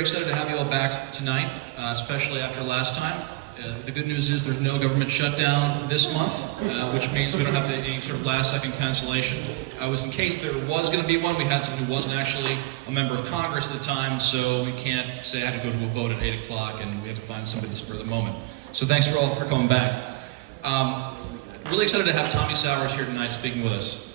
very excited to have you all back tonight, especially after last time. The good news is there's no government shutdown this month, which means we don't have any sort of last-second cancellation. In case there was going to be one, we had someone who wasn't actually a member of Congress at the time, so we can't say I had to go to a vote at 8 o'clock and we had to find somebody at the spur of the moment. So thanks for all for coming back. Really excited to have Tommy Sowers here tonight speaking with us.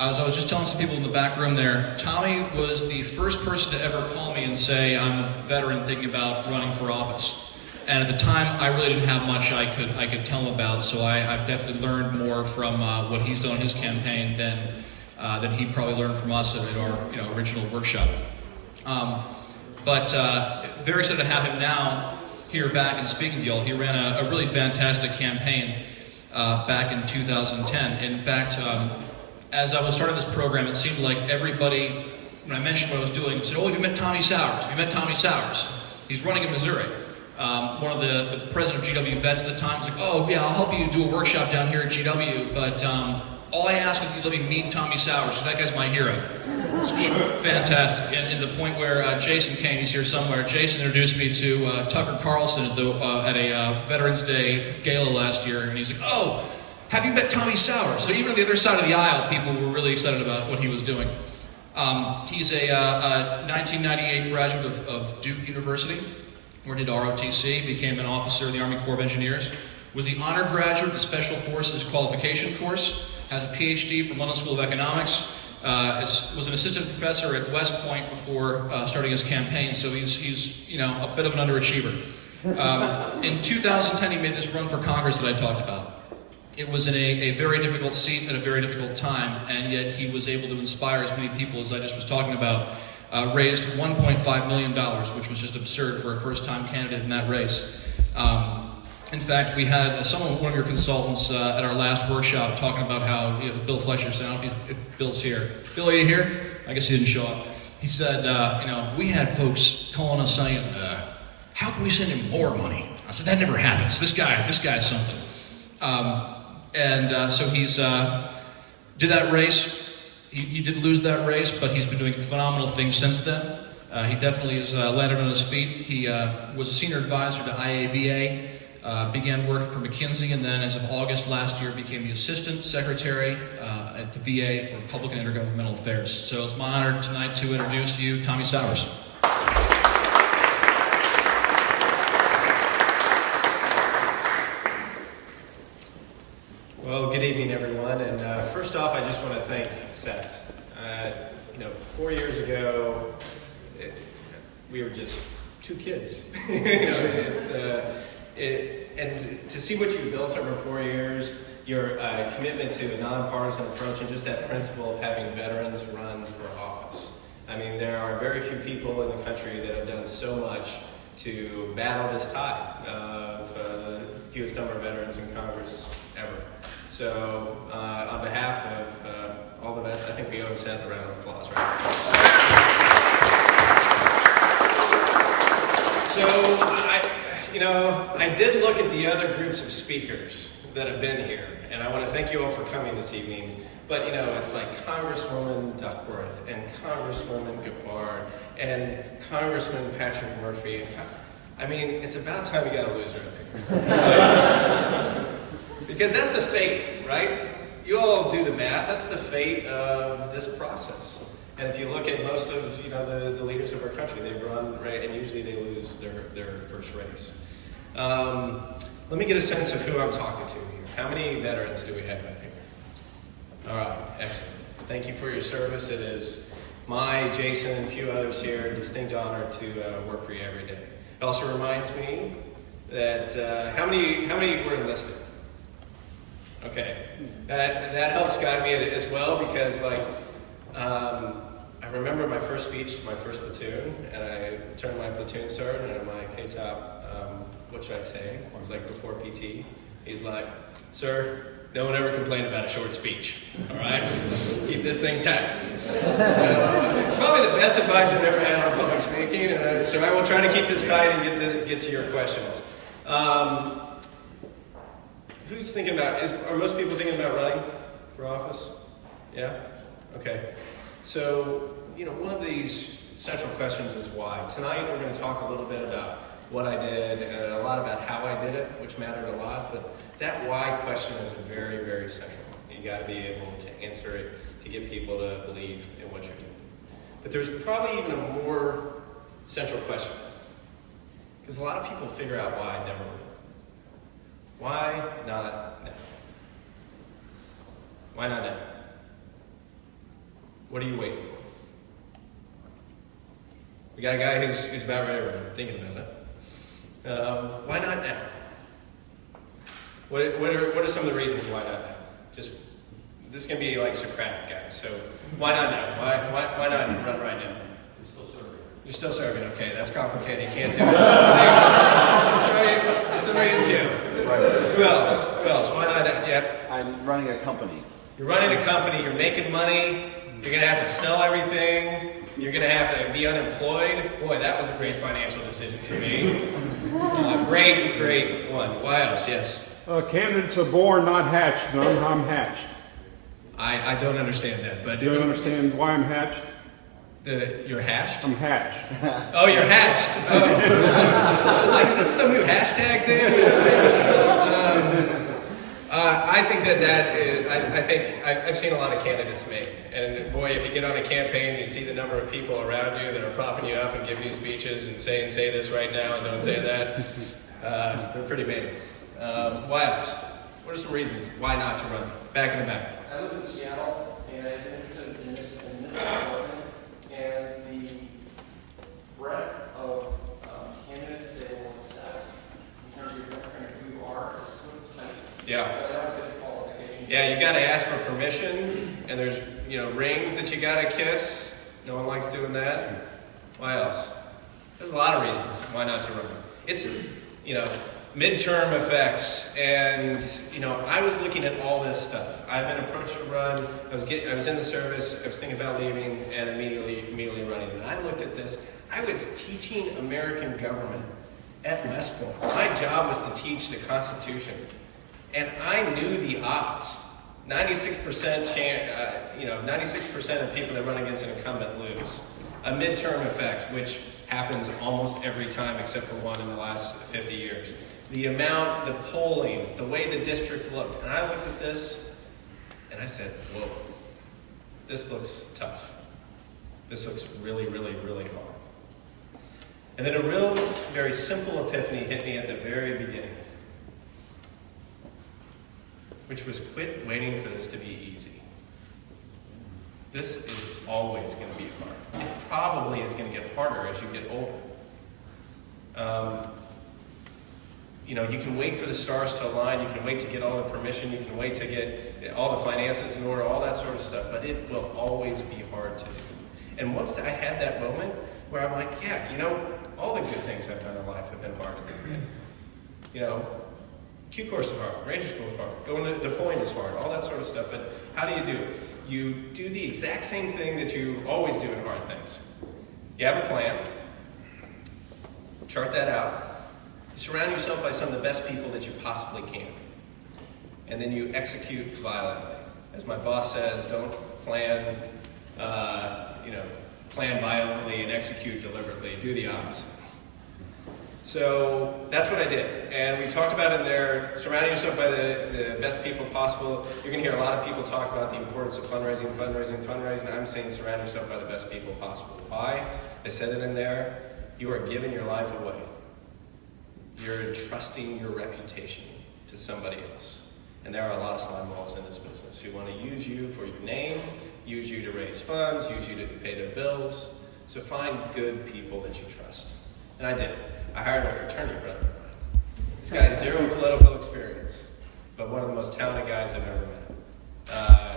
As I was just telling some people in the back room there, Tommy was the first person to ever call me and say, I'm a veteran thinking about running for office. And at the time, I really didn't have much I could tell him about, so I've definitely learned more from what he's done in his campaign than he probably learned from us at our original workshop. But very excited to have him now here back and speaking to y'all. He ran a really fantastic campaign back in 2010. In fact, as I was starting this program, it seemed like everybody, when I mentioned what I was doing, said, oh, have you met Tommy Sowers? Have you met Tommy Sowers? He's running in Missouri. One of the president of GW vets at the time was like, oh, yeah, I'll help you do a workshop down here at GW, but all I ask is that you let me meet Tommy Sowers, because that guy's my hero. It's fantastic. And to the point where Jason came, he's here somewhere, Jason introduced me to Tucker Carlson at a Veterans Day gala last year, and he's like, oh, have you met Tommy Sowers? So even on the other side of the aisle, people were really excited about what he was doing. He's a 1998 graduate of Duke University, where he did ROTC, became an officer in the Army Corps of Engineers, was the honor graduate of the Special Forces qualification course, has a PhD from London School of Economics, was an assistant professor at West Point before starting his campaign, so he's a bit of an underachiever. In 2010, he made this run for Congress that I talked about. It was in a very difficult seat at a very difficult time, and yet he was able to inspire as many people as I just was talking about. Raised $1.5 million, which was just absurd for a first-time candidate in that race. In fact, we had one of your consultants at our last workshop talking about how, Bill Fletcher said, I don't know if Bill's here. Bill, are you here? I guess he didn't show up. He said, we had folks calling us saying, how can we send him more money? I said, that never happens. This guy's something. So he's did that race. He did lose that race, but he's been doing phenomenal things since then. He definitely has landed on his feet. He was a senior advisor to IAVA, began work for McKinsey, and then as of August last year became the assistant secretary at the VA for Public and Intergovernmental Affairs. So it's my honor tonight to introduce to you Tommy Sowers. Well, good evening, everyone. And first off, I just want to thank Seth. 4 years ago, we were just two kids. And to see what you've built over 4 years, your commitment to a nonpartisan approach, and just that principle of having veterans run for office. I mean, there are very few people in the country that have done so much to battle this tide of the fewest number of veterans in Congress ever. So, on behalf of all the vets, I think we owe Seth a round of applause, right? So, I did look at the other groups of speakers that have been here, and I want to thank you all for coming this evening. But, it's like Congresswoman Duckworth, and Congresswoman Gabbard, and Congressman Patrick Murphy. It's about time we got a loser up here. Because that's the fate, right? You all do the math. That's the fate of this process. And if you look at most of the leaders of our country, they run, right, and usually they lose their first race. Let me get a sense of who I'm talking to here. How many veterans do we have out here? All right, excellent. Thank you for your service. It is my, Jason, and a few others here, distinct honor to work for you every day. It also reminds me that how many were enlisted? Okay, that helps guide me as well, because I remember my first speech to my first platoon, and I turned to my platoon sergeant and I'm like, hey Top, what should I say? It was like before PT. He's like, sir, no one ever complained about a short speech, all right? Keep this thing tight. So it's probably the best advice I've ever had on public speaking, and so I will try to keep this tight and get to your questions. Who's thinking about, are most people thinking about running for office? Yeah? Okay. So, one of these central questions is why. Tonight we're going to talk a little bit about what I did and a lot about how I did it, which mattered a lot, but that why question is very, very central. You got to be able to answer it to get people to believe in what you're doing. But there's probably even a more central question, because a lot of people figure out why never will. Why not now? Why not now? What are you waiting for? We got a guy who's about ready to run, thinking about it. Why not now? What are some of the reasons why not now? Just, this is going to be like Socratic, guys. So why not now? Why not run right now? You're still serving. Okay, that's complicated. You can't do it. Throw you in jail. Who else? Who else? Why not now? Yeah. I'm running a company. You're running a company. You're making money. You're going to have to sell everything. You're going to have to be unemployed. Boy, that was a great financial decision for me. Great one. Why else? Yes. Candidates are born, not hatched, and I'm hatched. I don't understand that, but Do you understand why I'm hatched? You're hashed? I'm hatched. Oh, you're hatched. Oh. I was like, is this some new hashtag thing or something? I think that is, I think I've seen a lot of candidates make. And boy, if you get on a campaign and you see the number of people around you that are propping you up and giving you speeches and saying, say this right now and don't say that, they're pretty big. Why else? What are some reasons why not to run? Back in the back. I live in Seattle, and I've been interested in this department, and the breadth of candidates they will accept in terms of who you are is so tight. Yeah. But I don't get qualifications. Yeah, you got to ask for permission, and there's rings that you got to kiss. No one likes doing that. Why else? There's a lot of reasons why not to run. It's midterm effects, and I was looking at all this stuff. I've been approached to run. I was in the service. I was thinking about leaving, and immediately running. And I looked at this. I was teaching American government at West Point. My job was to teach the Constitution, and I knew the odds. 96% 96% of people that run against an incumbent lose. A midterm effect, which happens almost every time except for one in the last 50 years. The amount, the polling, the way the district looked. And I looked at this and I said, whoa, this looks tough. This looks really, really, really hard. And then a real, very simple epiphany hit me at the very beginning, which was quit waiting for this to be easy. This is always going to be hard. It probably is going to get harder as you get older. You can wait for the stars to align, you can wait to get all the permission, you can wait to get all the finances in order, all that sort of stuff, but it will always be hard to do. And once I had that moment where I'm like, yeah, all the good things I've done in life have been hard at the beginning. Q course is hard, Ranger School is hard, going to deploying is hard, all that sort of stuff, but how do you do it? You do the exact same thing that you always do in hard things. You have a plan, chart that out, surround yourself by some of the best people that you possibly can, and then you execute violently. As my boss says, don't plan, plan violently and execute deliberately. Do the opposite. So that's what I did. And we talked about in there, surrounding yourself by the best people possible. You're going to hear a lot of people talk about the importance of fundraising. I'm saying surround yourself by the best people possible. Why? I said it in there. You are giving your life away. You're entrusting your reputation to somebody else. And there are a lot of slime balls in this business who want to use you for your name, use you to raise funds, use you to pay their bills. So find good people that you trust. And I did. I hired a fraternity brother of mine. This guy has zero political experience, but one of the most talented guys I've ever met.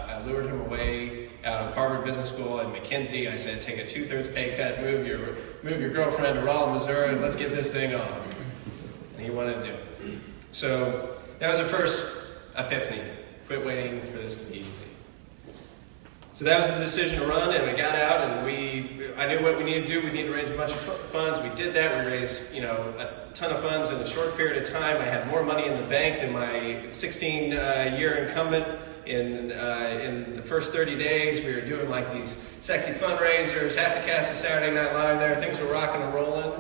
I lured him away out of Harvard Business School and McKinsey. I said, take a 2/3 pay cut, move your girlfriend to Rolla, Missouri, and let's get this thing on. And he wanted to do it. So that was the first epiphany. Quit waiting for this to be easy. So that was the decision to run, and we got out, and I knew what we needed to do. We needed to raise a bunch of funds. We did that. We raised, a ton of funds in a short period of time. I had more money in the bank than my 16-year incumbent In the first 30 days, we were doing like these sexy fundraisers, half the cast of Saturday Night Live there, things were rocking and rolling.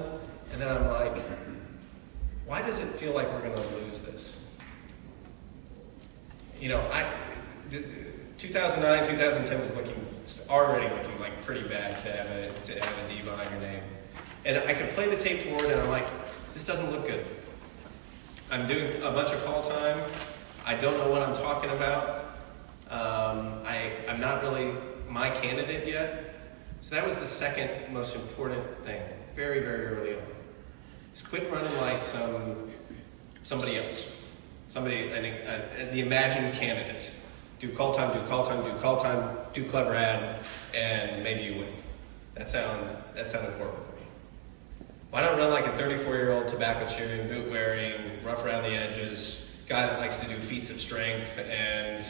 And then I'm like, why does it feel like we're going to lose this? You know, 2009, 2010 was already looking like pretty bad to have a D behind your name. And I could play the tape forward and I'm like, this doesn't look good. I'm doing a bunch of call time. I don't know what I'm talking about. I'm not really my candidate yet. So that was the second most important thing, very, very early on. Is quit running like somebody else. The imagined candidate. Do call time, do call time, do call time, do clever ad, and maybe you win. That sounded important to me. Why not run like a 34-year-old tobacco chewing, boot wearing, rough around the edges, guy that likes to do feats of strength and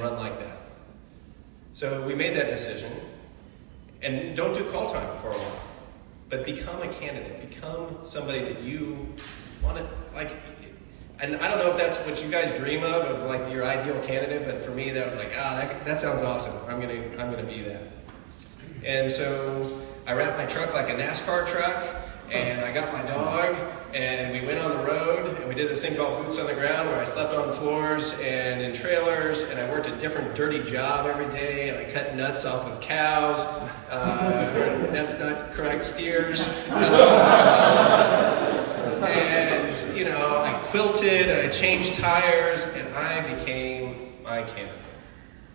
run like that? So we made that decision. And don't do call time for a while, but become a candidate. Become somebody that you want to, like, and I don't know if that's what you guys dream of like your ideal candidate, but for me that was like, that sounds awesome. I'm gonna be that. And so I wrapped my truck like a NASCAR truck, and I got my dog, and we went on the road, and we did this thing called boots on the ground, where I slept on floors and in trailers, and I worked a different dirty job every day, and I cut nuts off of cows, that's not correct, steers, and you know, I quilted, and I changed tires, and I became my candidate.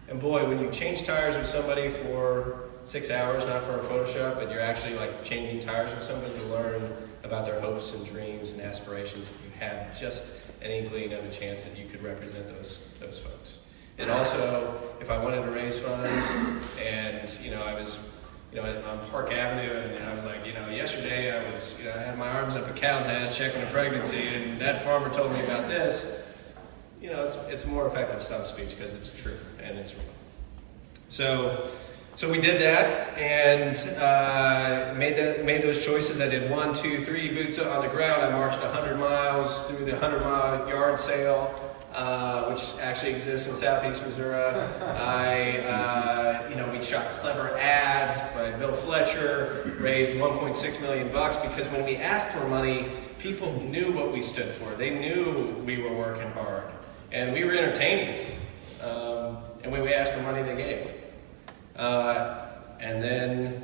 And boy, when you change tires with somebody for 6 hours, not for a Photoshop, but you're actually like changing tires with somebody to learn about their hopes and dreams and aspirations, you had just an inkling of a chance that you could represent those folks. And also, if I wanted to raise funds, and I was on Park Avenue, and I was like, yesterday I had my arms up a cow's ass checking a pregnancy, and that farmer told me about this. It's more effective stump speech because it's true and it's real. So we did that and made those choices. I did 1, 2, 3 boots on the ground. I marched 100 miles through the 100-mile yard sale, which actually exists in Southeast Missouri. We shot clever ads by Bill Fletcher, raised $1.6 million because when we asked for money, people knew what we stood for. They knew we were working hard, and we were entertaining. And when we asked for money, they gave. And then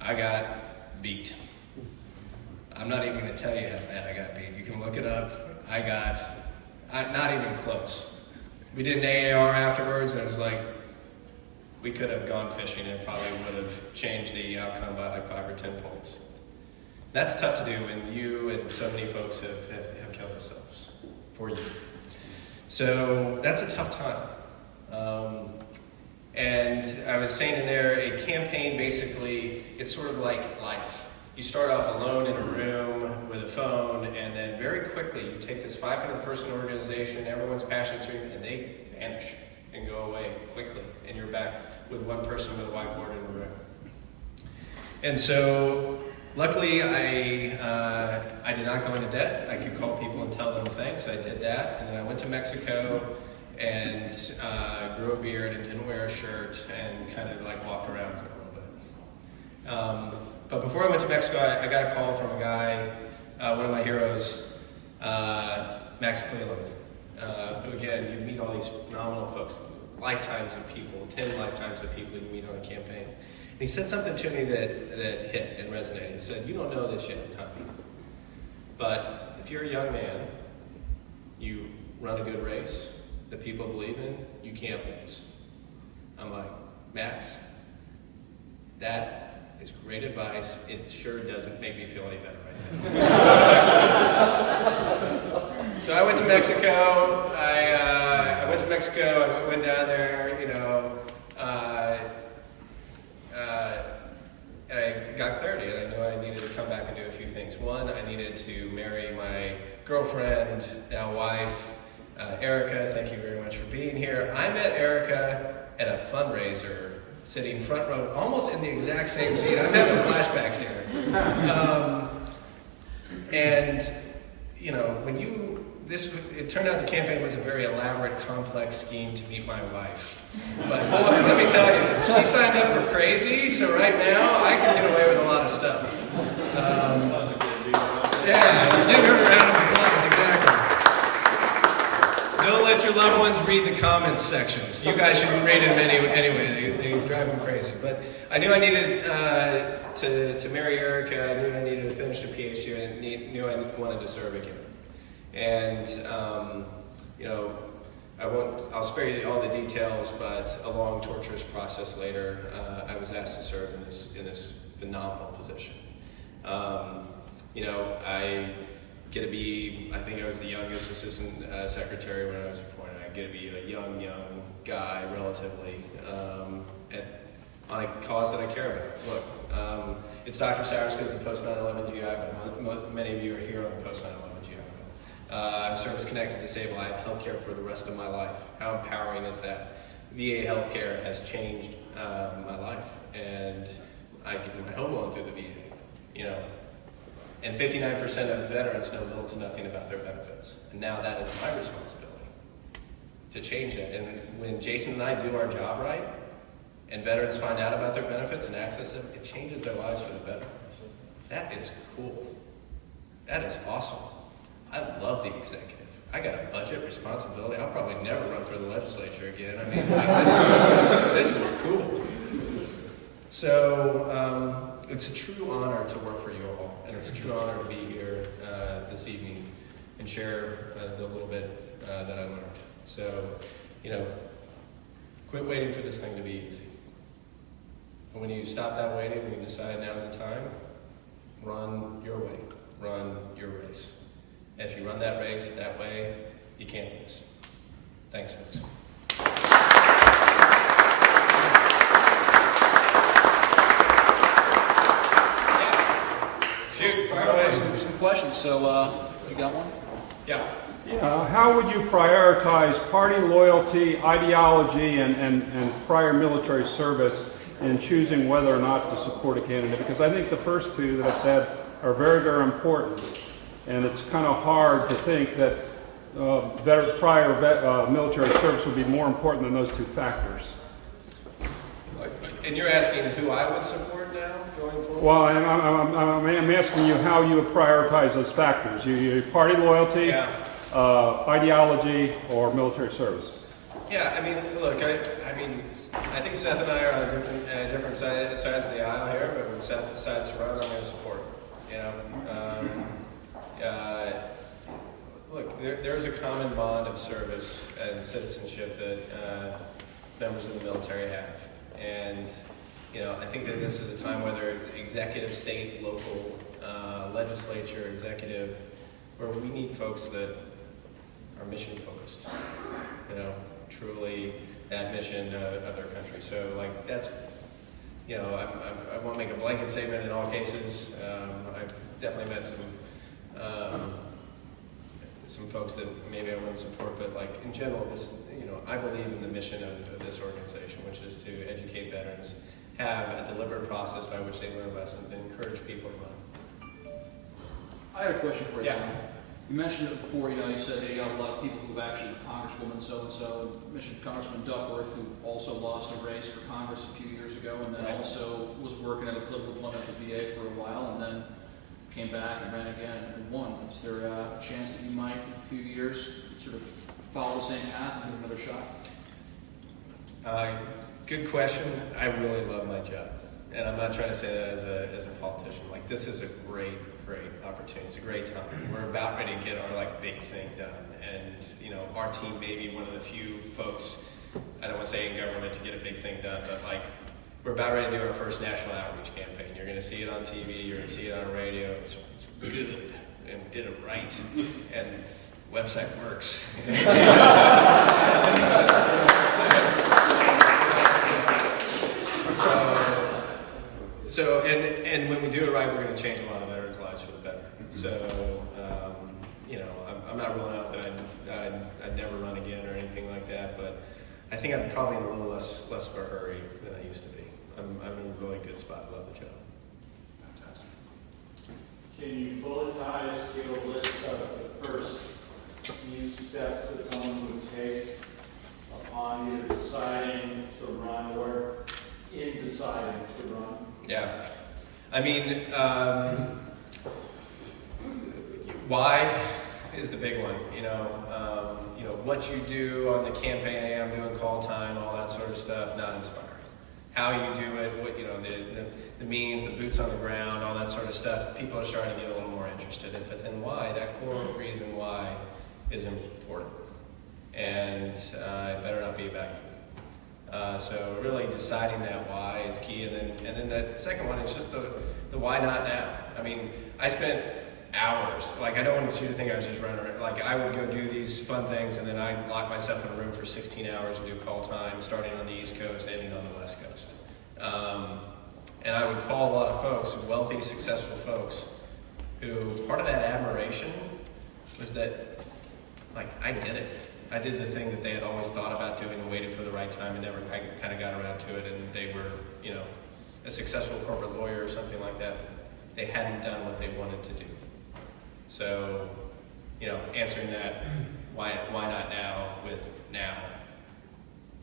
I got beat. I'm not even going to tell you how bad I got beat. You can look it up. Not even close. We did an AAR afterwards, and it was like, we could have gone fishing and probably would have changed the outcome by like 5 or 10 points. That's tough to do when you and so many folks have killed themselves for you. So that's a tough time. And I was saying in there, a campaign basically, it's sort of like life. You start off alone in a room with a phone, and then very quickly you take this 500-person organization, everyone's passion stream, and they vanish and go away quickly, and you're back with one person with a whiteboard in the room. And so, luckily, I did not go into debt. I could call people and tell them thanks. I did that, and then I went to Mexico and grew a beard and didn't wear a shirt and kind of like walked around for a little bit. But before I went to Mexico, I got a call from a guy, one of my heroes, Max Cleland, who again, you meet all these phenomenal folks, lifetimes of people, 10 lifetimes of people you meet on a campaign. And he said something to me that hit and resonated. He said, "You don't know this yet, Tommy, but if you're a young man, you run a good race that people believe in, you can't lose." I'm like, Max, that is great advice. It sure doesn't make me feel any better right now. So I went to Mexico. I went to Mexico. I went down there, and I got clarity, and I knew I needed to come back and do a few things. One, I needed to marry my girlfriend, now wife, Erica. Thank you very much for being here. I met Erica at a fundraiser, sitting front row, almost in the exact same seat. I'm having flashbacks here. And when it turned out the campaign was a very elaborate, complex scheme to meet my wife. But boy, let me tell you, she signed up for crazy, so right now I can get away with a lot of stuff. Yeah, give her a round of applause, exactly. Don't let your loved ones read the comments sections. You guys shouldn't read them anyway. They drive them crazy. But I knew I needed to marry Erica. I knew I needed to finish a PhD. I knew I wanted to serve again. And you know, I'll spare you all the details, but a long, torturous process later, I was asked to serve in this phenomenal position. You know, I get to be, I think I was the youngest assistant secretary when I was appointed. I get to be a young guy, relatively, on a cause that I care about. Look, it's Dr. Sowers because of the post-9/11 GI Bill. Many of you are here on the post-9/11 GI Bill. I'm service-connected disabled. I have health care for the rest of my life. How empowering is that? VA healthcare has changed my life, and I get my home loan through the VA, you know. And 59% of veterans know little to nothing about their benefits. And now that is my responsibility to change that. And when Jason and I do our job right, and veterans find out about their benefits and access them, it changes their lives for the better. That is cool. That is awesome. I love the executive. I got a budget responsibility. I'll probably never run for the legislature again. I mean, this is cool. So it's a true honor to work for you all. And it's a true honor to be here this evening and share the little bit that I learned. So, you know, quit waiting for this thing to be easy. And when you stop that waiting, when you decide now's the time, run your way. Run your race. And if you run that race that way, you can't lose. Thanks, folks. Shoot, fire away. Some questions. So, you got one? Yeah. How would you prioritize party loyalty, ideology, and prior military service in choosing whether or not to support a candidate? Because I think the first two that I said are very, very important. And it's kind of hard to think that prior military service would be more important than those two factors. And you're asking who I would support now, going forward? Well, I'm asking you how you would prioritize those factors. Your party loyalty, Yeah. Ideology, or military service. Yeah, I mean, look, I think Seth and I are on different sides of the aisle here, but when Seth decides to run, I'm going to support him. You know, look, there's a common bond of service and citizenship that members of the military have, and you know, I think that this is a time, whether it's executive, state, local, legislature, executive, where we need folks that are mission focused. You know, truly that mission of their country. So, like, that's, you know, I won't make a blanket statement in all cases. I've definitely met some folks that maybe I wouldn't support, but like in general, this, you know, I believe in the mission of this organization, which is to educate veterans, have a deliberate process by which they learn lessons, and encourage people to learn. I have a question for you. Yeah. Tom. You mentioned it before, you know, you said you got a lot of people who've actually, Congresswoman so-and-so, and mentioned Congressman Duckworth, who also lost a race for Congress a few years ago, and then Right. also was working at a political appointment at the VA for a while, and then came back and ran again and won. Is there a chance that you might, in a few years, sort of follow the same path and give it another shot? Good question. I really love my job, and I'm not trying to say that as a politician. Like, this is a great opportunity. It's a great time. We're about ready to get our big thing done, and you know, our team may be one of the few folks, I don't want to say in government, to get a big thing done, but like, we're about ready to do our first national outreach campaign. You're going to see it on TV. You're going to see it on radio. It's good, and we did it right, and website works. So and when we do it right, we're going to change a lot of veterans' lives for the better. So, you know, I'm not ruling out that I'd never run again or anything like that, but I think I'm probably in a little less of a hurry than I used to be. I'm in a really good spot. I love the job. Fantastic. Can you bulletize, give a list of the first I mean, why is the big one. What you do on the campaign, hey, I'm doing call time, all that sort of stuff, not inspiring. How you do it, the means, the boots on the ground, all that sort of stuff, people are starting to get a little more interested in. But then why? That core reason why is important. And it better not be about you. So really deciding that why is key. And then that second one is just the why not now. I mean, I spent hours. Like, I don't want you to think I was just running around. Like, I would go do these fun things, and then I'd lock myself in a room for 16 hours and do call time, starting on the East Coast, ending on the West Coast. And I would call a lot of folks, wealthy, successful folks, who part of that admiration was that, like, I did it. I did the thing that they had always thought about doing and waited for the right time and never kind of got around to it, and they were, a successful corporate lawyer or something like that, but they hadn't done what they wanted to do. So, answering that, why not now with now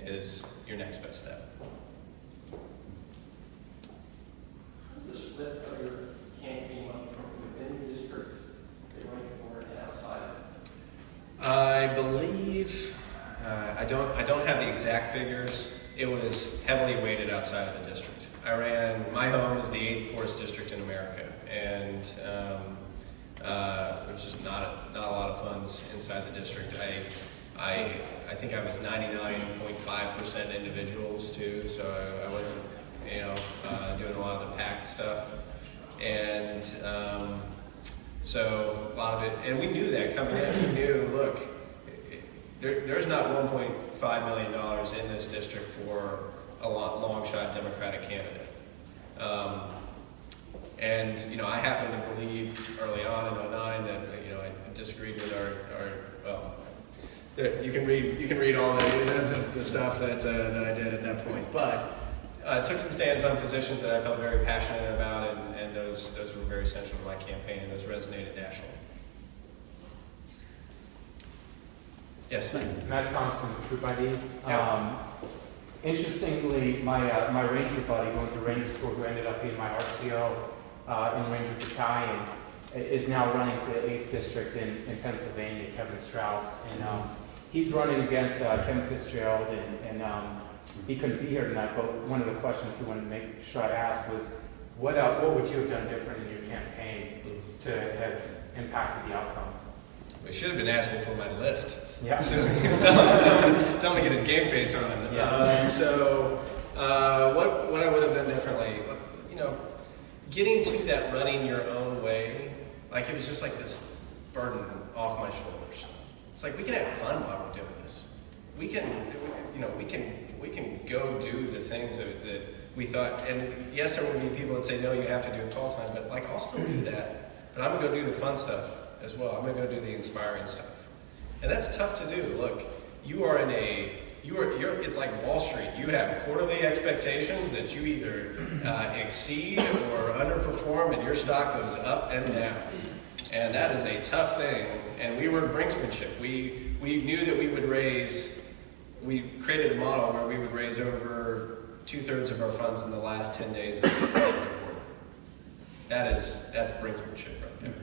is your next best step. What's the split of your campaign money from within the district? Are you running for and outside? I believe, I don't have the exact figures. It was heavily weighted outside of the district. My home is the 8th poorest district in America, and there's just not a lot of funds inside the district. I think I was 99.5% individuals too, so I wasn't, doing a lot of the PAC stuff, and so a lot of it, and we knew that coming in. We knew, look, there's not $1.5 million in this district for a long shot Democratic candidate. And I happen to believe early on in 2009 that I disagreed with you can read all the stuff that I did at that point, but I took some stands on positions that I felt very passionate about, and those were very central to my campaign, and those resonated nationally. Yes. Matt Thompson, Troop ID. Yeah. Interestingly, my Ranger buddy going to Ranger School, who ended up being my RCO in Ranger Battalion, is now running for the 8th District in Pennsylvania, Kevin Strauss. And he's running against Kevin Fitzgerald, and he couldn't be here tonight, but one of the questions he wanted to make sure I asked was, what would you have done different in your campaign to have impacted the outcome? We should have been asking for my list. Yeah. So tell him to get his game face on. Yeah. What I would have done differently, getting to that running your own way, like it was just like this burden off my shoulders. It's like, we can have fun while we're doing this. We can go do the things that we thought, and yes, there will be people that say, no, you have to do a call time, but like, I'll still do that. But I'm gonna go do the fun stuff as well. I'm gonna go do the inspiring stuff. And that's tough to do. Look, it's like Wall Street. You have quarterly expectations that you either exceed or underperform, and your stock goes up and down. And that is a tough thing. And we were brinksmanship. We knew that we created a model where we would raise over 2/3 of our funds in the last 10 days of the quarter. That's brinksmanship right there.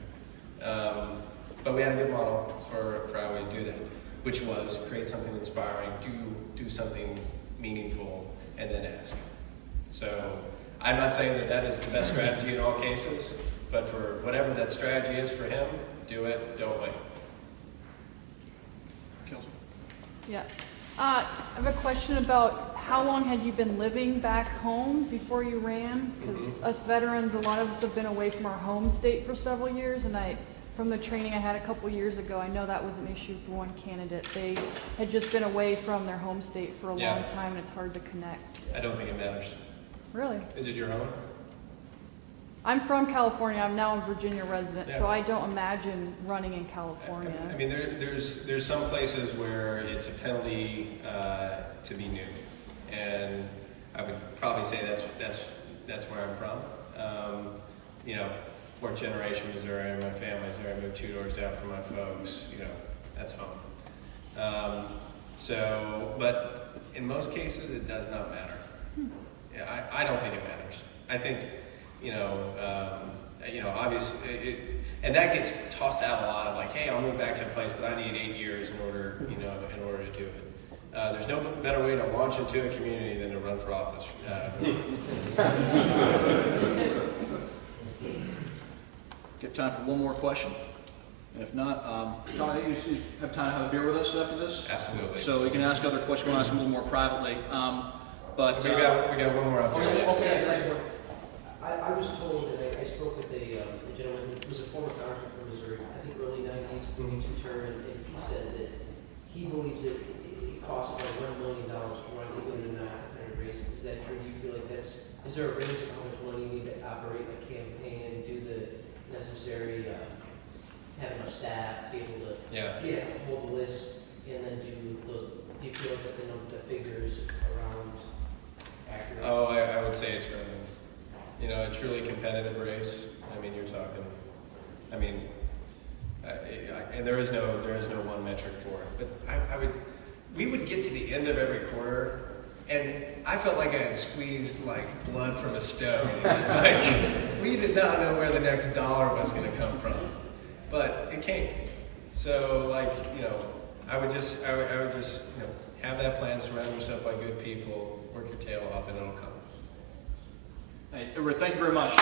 But we had a good model for how we do that, which was create something inspiring, do something meaningful, and then ask. So I'm not saying that is the best strategy in all cases, but for whatever that strategy is for him, do it, don't wait. Kelsey? Yeah. I have a question about how long had you been living back home before you ran? Because us veterans, a lot of us have been away from our home state for several years, and from the training I had a couple years ago, I know that was an issue for one candidate. They had just been away from their home state for a long time, and it's hard to connect. I don't think it matters. Really? Is it your own? I'm from California. I'm now a Virginia resident, Yeah. so I don't imagine running in California. I mean, there's some places where it's a penalty to be new, and I would probably say that's where I'm from. Fourth generation Missouri, my family's there. I moved 2 doors down from my folks. That's home. But in most cases, it does not matter. Yeah, I don't think it matters. I think Obviously, and that gets tossed out a lot of like, hey, I'll move back to a place, but I need 8 years in order to do it. There's no better way to launch into a community than to run for office. Get time for one more question. And if not, Tom, I think you should have time to have a beer with us after this. Absolutely. So you can ask other questions. We'll ask them a little more privately. But we got one more up here. I was told, and I spoke with a gentleman who was a former congressman from Missouri, I think early 90s, two-term, and he said that he believes that it costs about $1 million to run even in a non-competitive race. Is that true? Do you feel like is there a range of how much money you need to operate a campaign and do the necessary, have enough staff, be able to hold the list, and then do you feel like that's enough, the figures around accurate? Oh, I would say it's running. A truly competitive race. I mean, you're talking. And there is no one metric for it. But we would get to the end of every quarter, and I felt like I had squeezed like blood from a stone. Like we did not know where the next dollar was going to come from, but it came. So I would just have that plan, surround yourself by good people, work your tail off, and it'll come. hey, Edward, thank you very much.